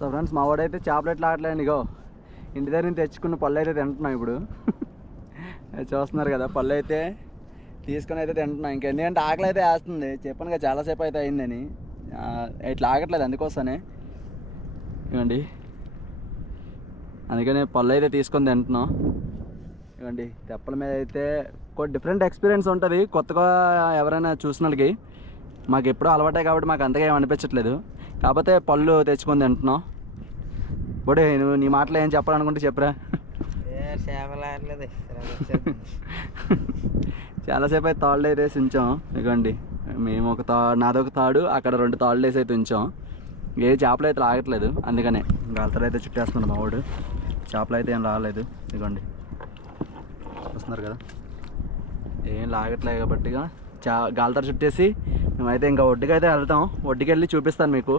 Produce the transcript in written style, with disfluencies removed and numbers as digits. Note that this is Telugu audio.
సో ఫ్రెండ్స్ మా వాడైతే చేపలెట్లు ఆడలేండి ఇగో ఇంటి దగ్గర నుంచి తెచ్చుకున్న పళ్ళు అయితే తింటున్నాం ఇప్పుడు. చూస్తున్నారు కదా పళ్ళు అయితే తీసుకొని అయితే తింటున్నాం. ఇంకెందుకంటే ఆకలి అయితే వేస్తుంది, చెప్పాను కదా చాలాసేపు అయితే అయిందని. ఇట్లా ఆగట్లేదు అందుకోసమే ఇవ్వండి, అందుకని పళ్ళు అయితే తీసుకొని తింటున్నాం. ఇవ్వండి తెప్పల మీద అయితే ఒక డిఫరెంట్ ఎక్స్పీరియన్స్ ఉంటుంది కొత్తగా ఎవరైనా చూసిన వాళ్ళకి. మాకు ఎప్పుడూ అలవాటే కాబట్టి మాకు అంతగా ఏం అనిపించట్లేదు, కాకపోతే పళ్ళు తెచ్చుకొని తింటున్నాం. బొడే నువ్వు నీ మాటలో ఏం చెప్పాలనుకుంటే చెప్పరా. చాలాసేపు అయితే తాళ్ళు అయితే ఉంచాం. ఇదిగోండి మేము ఒక నాదొక తాడు, అక్కడ 2 తాళ్ళు వేసి అయితే ఉంచాం. ఏ చేపలు అయితే లాగట్లేదు, అందుకనే గాలితో అయితే చుట్టేస్తున్నాడు మా వాడు. చేపలు అయితే ఏం రాలేదు, ఇదిగోండి వస్తున్నారు కదా, ఏం లాగట్లేదు కాబట్టిగా గాలితో చుట్టేసి మేమైతే ఇంకా ఒడ్డుకి అయితే వెళ్తాం. ఒడ్డుకి వెళ్ళి చూపిస్తాను మీకు